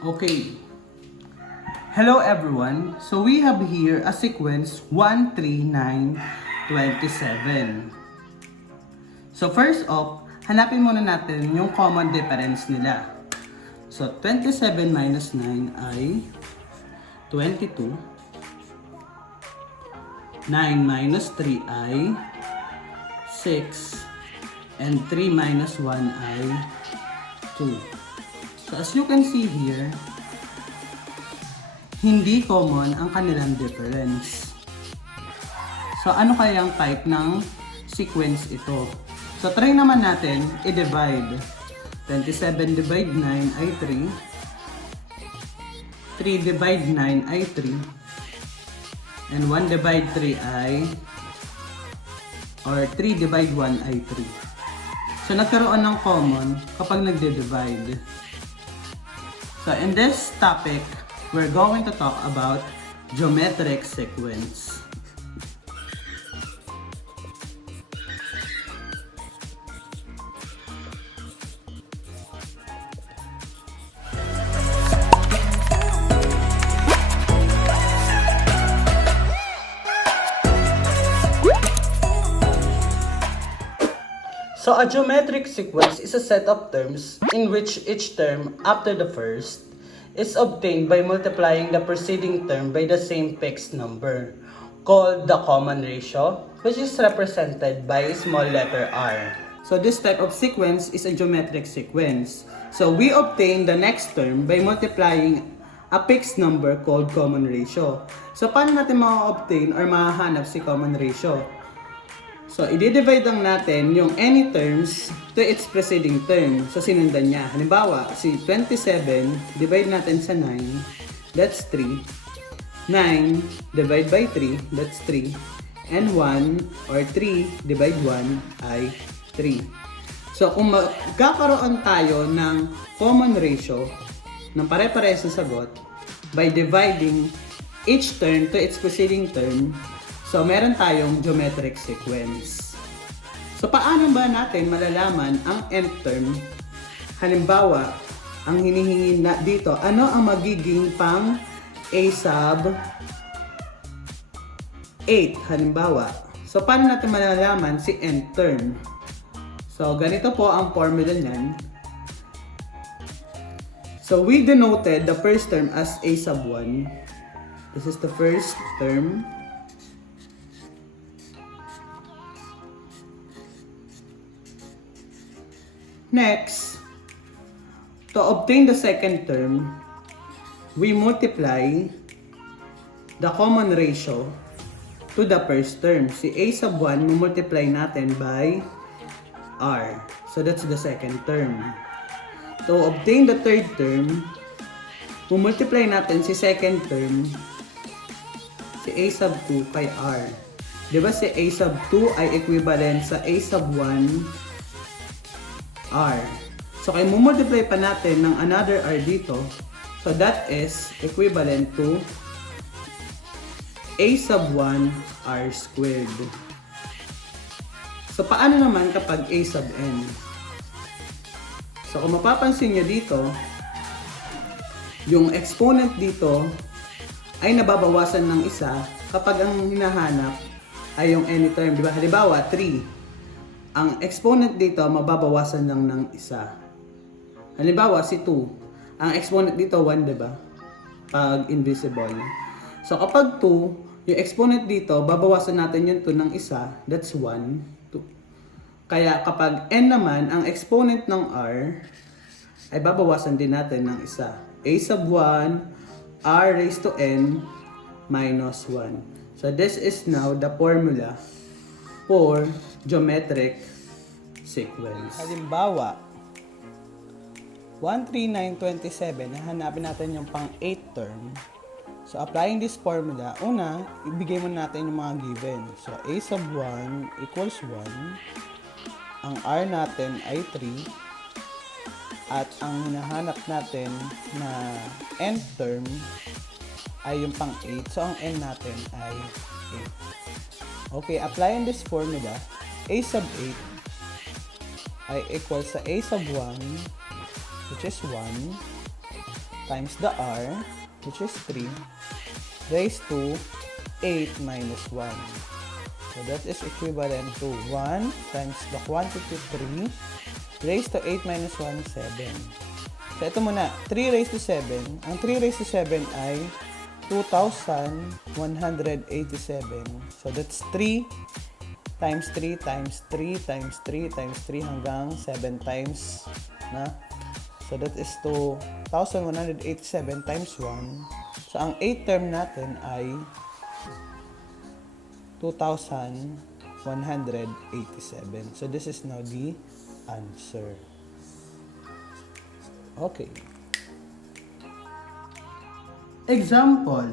Okay. Hello everyone. So we have here a sequence 1, 3, 9, 27. So first off, hanapin muna natin yung common difference nila. So 27 minus 9 ay 22. 9 minus 3 ay 6. And 3 minus 1 ay 2. So as you can see here, hindi common ang kanilang difference. So ano kaya ang type ng sequence ito? So try naman natin i-divide. 27 divide 9 ay 3. 3 divide 9 ay 3. And 1 divide 3 ay, or 3 divide 1 ay 3. So nagkaroon ng common kapag nagde-divide. So in this topic, we're going to talk about geometric sequence. So a geometric sequence is a set of terms in which each term after the first is obtained by multiplying the preceding term by the same fixed number, called the common ratio, which is represented by a small letter r. So this type of sequence is a geometric sequence. So we obtain the next term by multiplying a fixed number called common ratio. So paano natin ma-obtain or mahahanap si common ratio? So, i-divide lang natin yung any terms to its preceding term. So, sinundan niya. Halimbawa, si 27, divide natin sa 9, that's 3. 9 divide by 3, that's 3. And 1 or 3 divide 1 ay 3. So, kung magkakaroon tayo ng common ratio ng pare-parehas na sagot by dividing each term to its preceding term, so, meron tayong geometric sequence. So, paano ba natin malalaman ang nth term? Halimbawa, ang hinihingi na dito, ano ang magiging pang a sub 8? Halimbawa. So, paano natin malalaman si nth term? So, ganito po ang formula niyan. So, we denoted the first term as a sub 1. This is the first term. Next, to obtain the second term, we multiply the common ratio to the first term. Si a sub 1, multiply natin by r. So that's the second term. To obtain the third term, multiply natin si second term, si a sub 2 kay r. Diba si a sub 2 ay equivalent sa a sub 1 r. So, kaya multiply pa natin ng another r dito. So, that is equivalent to a sub 1 r squared. So, paano naman kapag a sub n? So, kung mapapansin nyo dito, yung exponent dito ay nababawasan ng isa kapag ang hinahanap ay yung any term. Diba? Halimbawa, 3. Ang exponent dito, mababawasan lang ng isa. Halimbawa, si 2. Ang exponent dito, 1, diba? Pag invisible. So, kapag 2, yung exponent dito, babawasan natin yung 2 ng isa. That's 1, 2. Kaya, kapag n naman, ang exponent ng r, ay babawasan din natin ng isa. A sub 1, r raised to n, minus 1. So, this is now the formula for geometric sequence. Halimbawa, 13927, hanapin natin yung pang 8th term. So, applying this formula, una, ibigay mo natin yung mga given. So, a sub 1 equals 1. Ang r natin ay 3. At ang hinahanap natin na nth term ay yung pang 8. So, ang n natin ay 8. Okay, applying this formula, a sub 8 ay equal sa a sub 1, which is 1, times the r, which is 3, raised to 8 minus 1. So that is equivalent to 1 times the quantity 3 raised to 8 minus 1, 7. So ito muna, 3 raised to 7. Ang 3 raised to 7 ay 2,187. So that's 3 times 3 times 3 times 3 times 3 hanggang 7 times na. So that is 2,187 times 1. So ang 8 term natin ay 2,187. So this is now the answer. Okay. Example.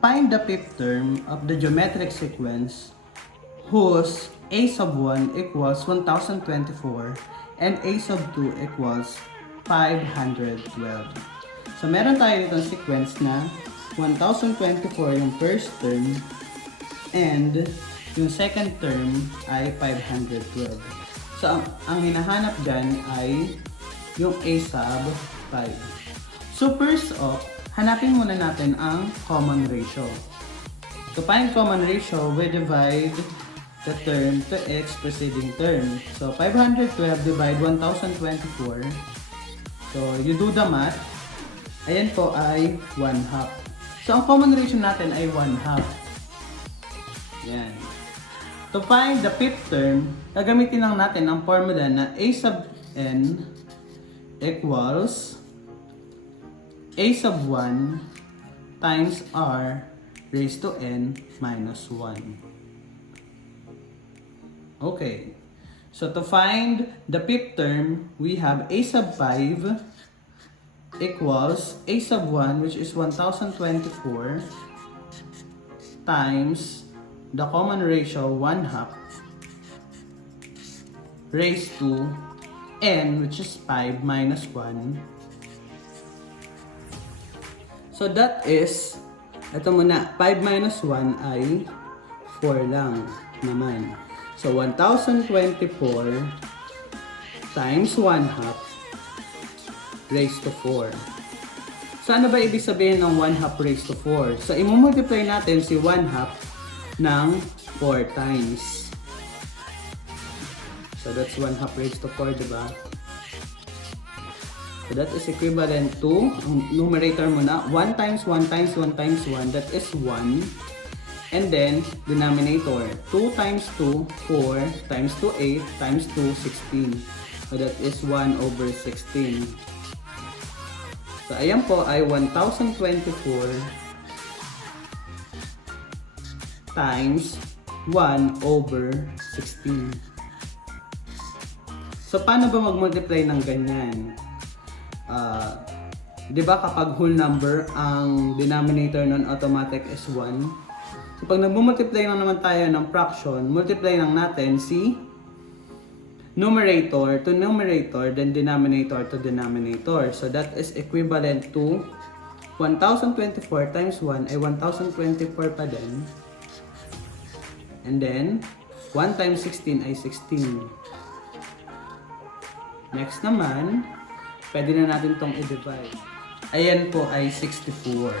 Find the fifth term of the geometric sequence whose a sub 1 equals 1024 and a sub 2 equals 512. So meron tayo ditong sequence na 1024 yung first term and yung second term ay 512. So ang hinahanap dyan ay yung a sub 5. So first off, hanapin muna natin ang common ratio. To find common ratio, we divide the term to its preceding term. So 512 divide 1024. So you do the math. Ayan po ay 1/2. So ang common ratio natin ay 1/2. Yan. To find the fifth term, gagamitin lang natin ang formula na a sub n equals a sub 1 times r raised to n minus 1. Okay. So to find the fifth term, we have a sub 5 equals a sub 1, which is 1024, times the common ratio 1/2 raised to n, which is 5 minus 1. So that is, ito muna, 5 minus 1 ay 4 lang naman. So 1024 times 1/2 raised to 4. So ano ba ibig sabihin ng 1/2 raised to 4? So i-multiply natin si 1/2 ng 4 times. So that's 1/2 raised to 4, diba? So that is equivalent to, ang numerator muna, 1 times 1 times 1 times 1, that is 1. And then, denominator, 2 times 2, 4, times 2, 8, times 2, 16. So that is 1 over 16. So ayan po ay 1024 times 1 over 16. So paano ba mag-multiply ng ganyan? Di ba kapag whole number, ang denominator nun automatic is 1? So pag nag-multiply lang naman tayo ng fraction, multiply lang natin si numerator to numerator, then denominator to denominator. So that is equivalent to 1024 times 1 ay 1024 pa din. And then, 1 times 16 ay 16. Next naman, pwede na natin itong i-divide. Ayan po ay 64.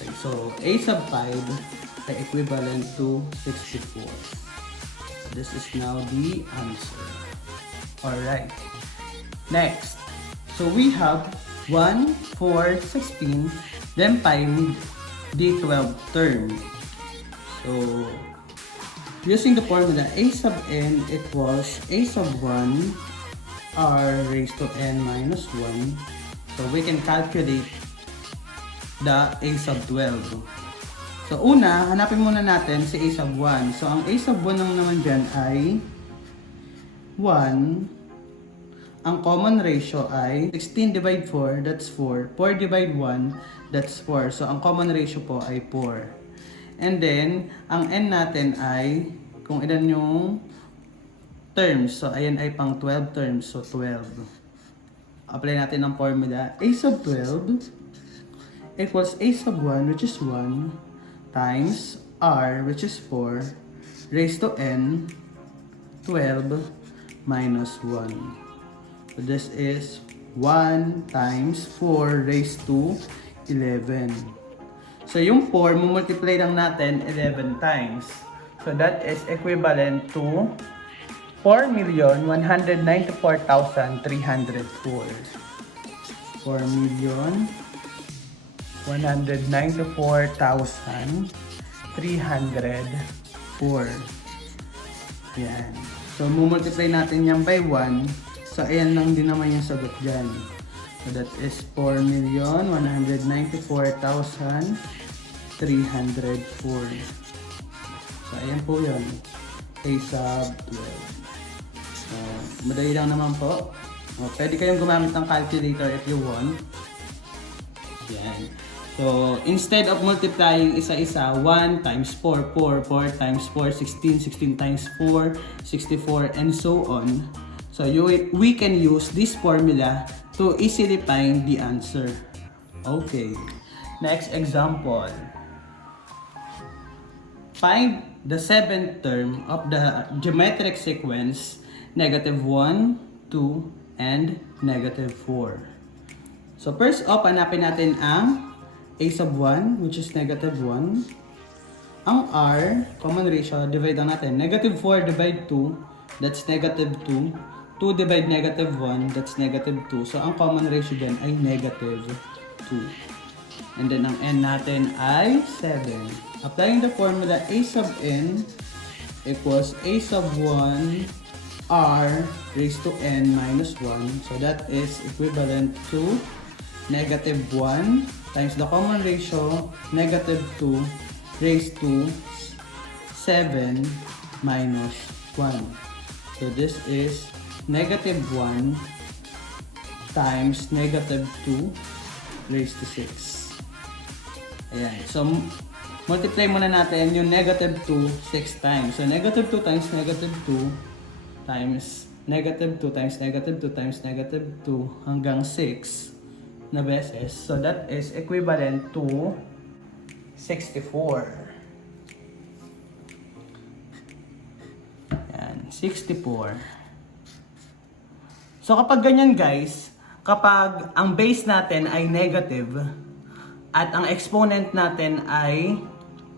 Okay, so, a sub 5 ay equivalent to 64. This is now the answer. Alright. Next. So, we have 1, 4, 16. Then, find the 12th term. So, using the formula, a sub n equals a sub 1 r raised to n minus 1. So, we can calculate the a sub 12. So, una, hanapin muna natin si a sub 1. So, ang a sub 1 lang naman dyan ay 1. Ang common ratio ay 16 divide 4, that's 4. 4 divide 1, that's 4. So, ang common ratio po ay 4. And then, ang n natin ay kung ilan yung terms. So, ayan ay pang 12 terms. So, 12. Apply natin ang formula. A sub 12 equals a sub 1, which is 1, times r, which is 4, raised to n, 12 minus 1. So, this is 1 times 4 raised to 11. So yung 4, multiply lang natin 11 times. So that is equivalent to 4,194,304. 4,194,304. Yan. So, multiply natin yan by 1. So, ayan lang din naman yung sagot dyan. So, that is 4,194,304. So, ayan po yun. A sub 12. So, madali lang naman po. Pwede kayong gumamit ng calculator if you want. Yan. So, instead of multiplying isa-isa, 1 times 4, 4, 4 times 4, 16, 16 times 4, 64, and so on. So, we can use this formula to easily find the answer. Okay. Next example. Find the seventh term of the geometric sequence negative 1, 2, and negative 4. So, first off, hanapin natin ang a sub 1, which is negative 1. Ang r, common ratio, divide lang natin. Negative 4 divide 2, that's negative 2. 2 divide negative 1, that's negative 2. So, ang common ratio din ay negative 2. And then, ang n natin ay 7. Applying the formula a sub n equals a sub 1 r raised to n minus 1. So, that is equivalent to negative 1 times the common ratio, negative 2 raised to 7 minus 1. So this is negative 1 times negative 2 raised to 6. Ayan. So, multiply muna natin yung negative 2 6 times. So, negative 2 times negative 2 times negative 2 times negative 2 times negative 2 hanggang 6 na beses. So that is equivalent to 64. Yan, 64. So kapag ganyan guys, kapag ang base natin ay negative at ang exponent natin ay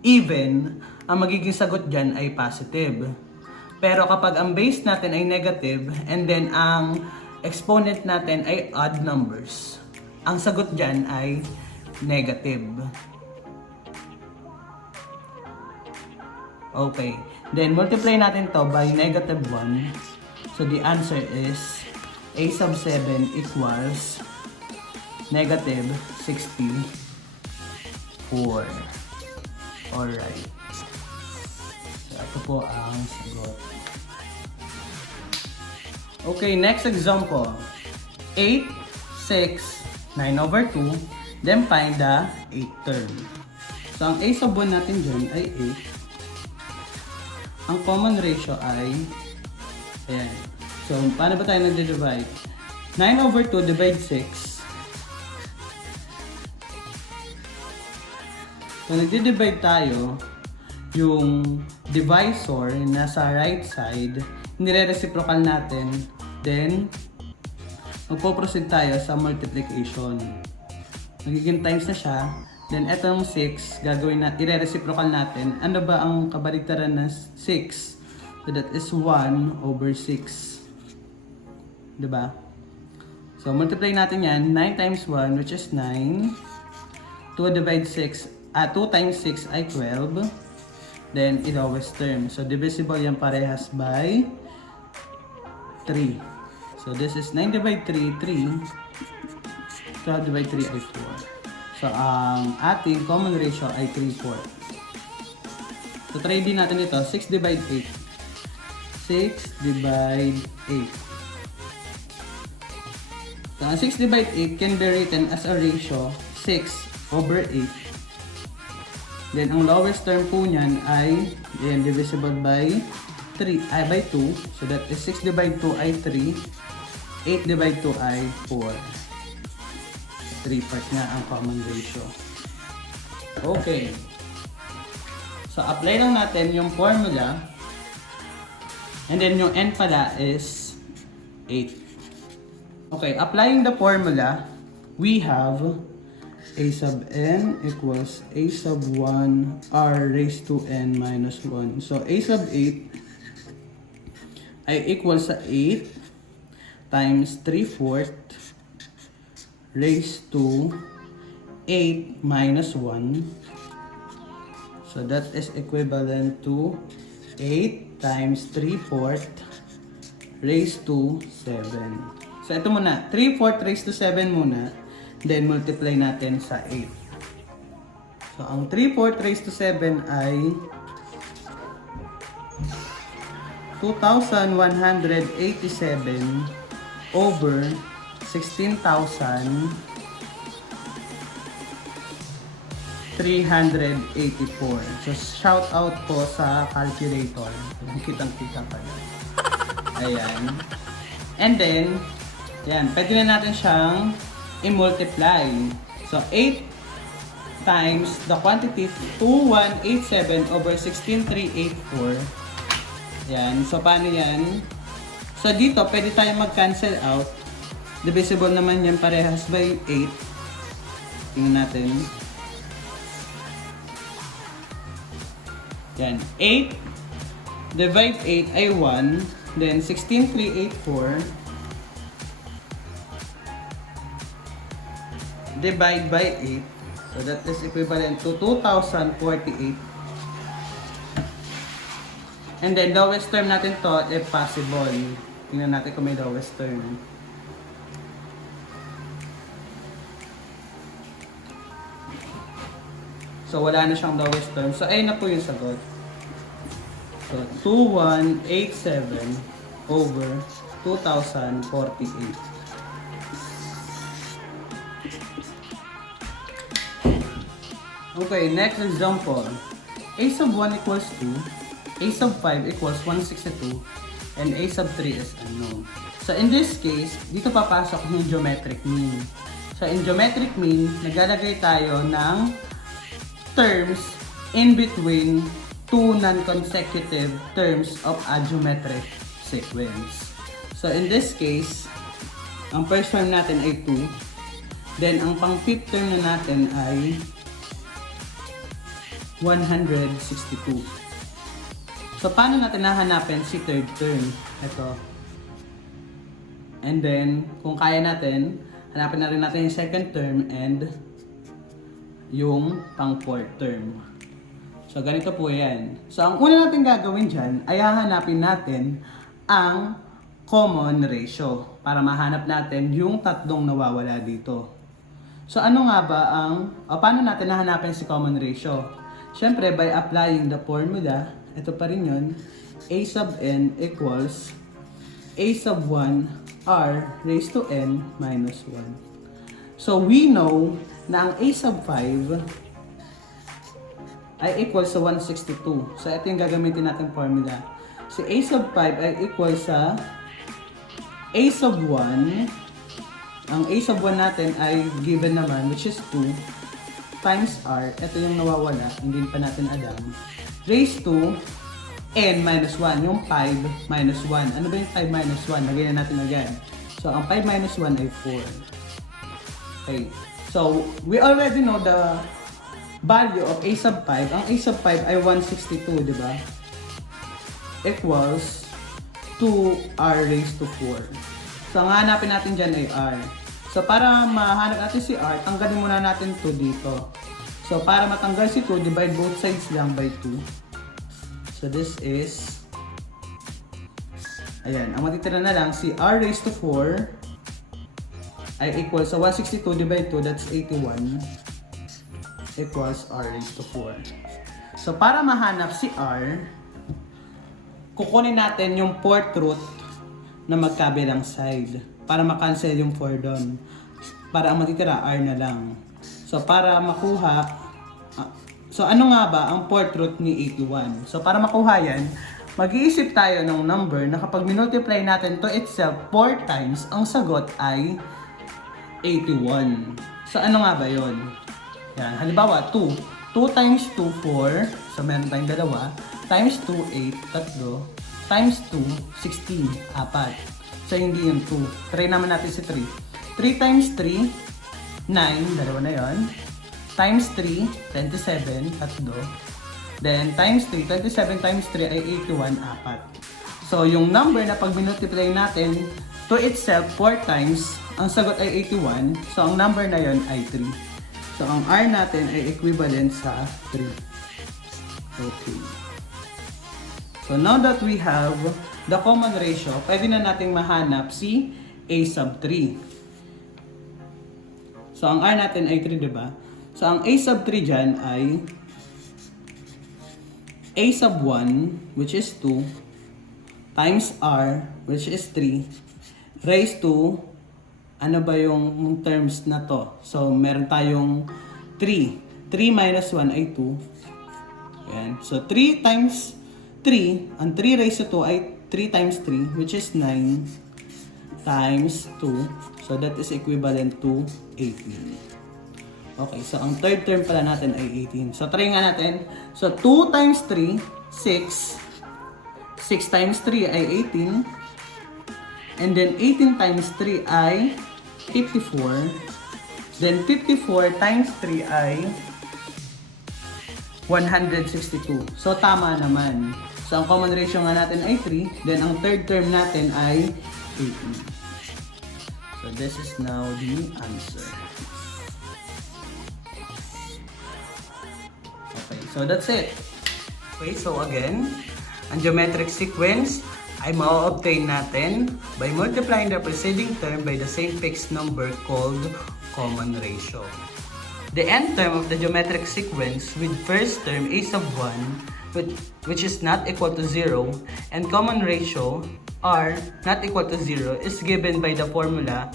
even, ang magiging sagot dyan ay positive. Pero kapag ang base natin ay negative and then ang exponent natin ay odd numbers, ang sagot dyan ay negative. Okay. Then, multiply natin to by negative 1. So, the answer is a sub 7 equals negative 64. Alright. So, ito po ang sagot. Okay, next example. 8, 6, 9/2, then find the 8th term. So, ang a sub 1 natin dyan ay 8. Ang common ratio ay, ayan. So, paano ba tayo nag-divide? 9/2 divide 6. So, nag-divide tayo, yung divisor nasa right side, nire-reciprocal natin, then, magpo-proceed tayo sa multiplication. Magiging times na siya. Then, etong 6, gagawin na, i-reciprocal natin. Ano ba ang kabaligtaran ng 6? So, that is 1/6. Diba? So, multiply natin yan. 9 times 1, which is 9. 2 divide 6, 2 times 6 ay 12. Then, in lowest term. So, divisible yan parehas by 3. So, this is 9 divide 3, 3. 12 divide 3 ay 4. So, ang ating common ratio ay 3/4. So, try din natin ito. 6 divide 8. 6 divide 8. So, ang 6 divide 8 can be written as a ratio 6/8. Then, ang lowest term po niyan ay divisible by 3, ay by 2. So, that is 6 divide 2 ay 3. 8 divide 2 ay 4. 3/4 nga ang common ratio. Okay. So, apply lang natin yung formula. And then, yung n pala is 8. Okay, applying the formula, we have a sub n equals a sub 1 r raised to n minus 1. So a sub 8 ay equals sa 8 times 3/4 raised to 8 minus 1. So that is equivalent to 8 times 3/4 raised to 7. So ito muna, 3/4 raised to 7 muna, then multiply natin sa 8. So ang 3/4 raised to 7 ay 2,187 over 16,384. So shout out po sa calculator. Kitang-kita pa yan. Ayan. And then, yan, pwede na natin siyang i-multiply. So 8 times the quantity 2187 over 16,384. Yan. So, paano yan? So, dito, pwede tayo mag-cancel out. Divisible naman yan parehas by 8. Tingnan natin. Yan. 8 divide 8 ay 1. Then, 16,384 divide by 8. So, that is equivalent to 2,048. And then, lowest term natin to, if possible. Tingnan natin kung may lowest term. So, wala na siyang lowest term. So, ayun na po yung sagot. So, 2187 over 2,048. Okay, next example. A sub 1 equals 2. A sub 5 equals 162 and A sub 3 is unknown. So in this case, dito papasok yung geometric mean. So in geometric mean, naglalagay tayo ng terms in between two non-consecutive terms of a geometric sequence. So in this case, ang first term natin ay 2. Then ang pang fifth term na natin ay 162. So, paano natin nahanapin si third term? Ito. And then, kung kaya natin, hanapin na rin natin yung second term and yung pang fourth term. So, ganito po yan. So, ang una natin gagawin dyan ay hahanapin natin ang common ratio para mahanap natin yung tatlong nawawala dito. So, ano nga ba paano natin nahanapin si common ratio? Siyempre, by applying the formula, ito pa rin yun, a sub n equals a sub 1 r raised to n minus 1. So, we know na ang a sub 5 ay equals sa 162. So, ito yung gagamitin natin formula. Si a sub 5 ay equals sa a sub 1. Ang a sub 1 natin ay given naman, which is 2 times r. Ito yung nawawala, hindi pa natin alam. Raised to n minus 1, yung 5 minus 1. Ano ba yung 5 minus 1? Lagyan na natin again. So, ang 5 minus 1 ay 4. Okay. So, we already know the value of a sub 5. Ang a sub 5 ay 162, di ba? Equals 2r raised to 4. So, ang hanapin natin dyan ay r. So, para mahanap natin si r, tanggalin muna natin 2 dito. So, para matanggal si 2, divide both sides lang by 2. So, this is, ayan, ang matitira na lang, si r raised to 4 ay equal sa 162 divide 2, that's 81, equals r raised to 4. So, para mahanap si r, kukunin natin yung fourth root na magkabilang side para makancel yung 4 doon. Para ang matitira, r na lang. So, para makuha, so ano nga ba ang fourth root ni 81? So, para makuha yan, mag-iisip tayo ng number na kapag minultiply natin to itself 4 times, ang sagot ay 81. So, ano nga ba yon? Yan, halimbawa, 2. 2 times 2, 4. So, meron tayong dalawa. Times 2, 8, 3. Times 2, 16, 4. So, hindi yung 2. Try naman natin si 3. 3 times 3, 9. Dalawa na yon. Times 3, 27. Tatlo. Then, times 3. 27 times 3 ay 81, 4. So, yung number na pag minultiply natin to itself 4 times, ang sagot ay 81. So, ang number na yon ay 3. So, ang R natin ay equivalent sa 3. Okay. So, now that we have the common ratio, pwede na natin mahanap si A sub 3. So, ang R natin ay 3, diba? So, ang A sub 3 dyan ay A sub 1, which is 2, times R, which is 3, raised to, ano ba yung terms na to? So, meron tayong 3. 3 minus 1 ay 2. Yan. So, 3 times 3, ang 3 raised to 2 ay 3 times 3, which is 9, times 2. So, that is equivalent to 18. Okay, so ang third term pala natin ay 18. So, try nga natin. So, 2 times 3, 6. 6 times 3 ay 18. And then, 18 times 3 ay 54. Then, 54 times 3 ay 162. So, tama naman. So, ang common ratio nga natin ay 3. Then, ang third term natin ay 18. So, this is now the answer. Okay, so that's it. Okay, so again, ang geometric sequence ay ma-obtain natin by multiplying the preceding term by the same fixed number called common ratio. The nth term of the geometric sequence with first term a sub 1, which is not equal to 0, and common ratio r not equal to 0 is given by the formula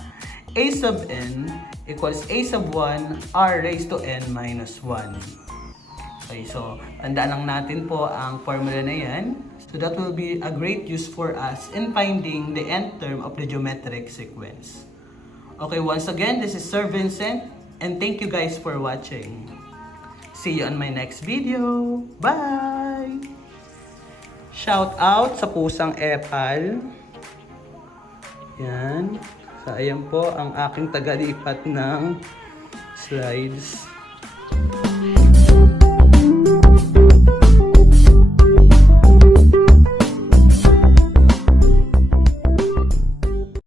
a sub n equals a sub 1 r raised to n minus 1. Okay, so tandaan lang natin po ang formula na yan. So that will be a great use for us in finding the nth term of the geometric sequence. Okay, once again, this is Sir Vincent, and thank you guys for watching. See you on my next video. Bye! Shout out sa pusang epal. Yan. So, ayan po ang aking tagalipat ng slides.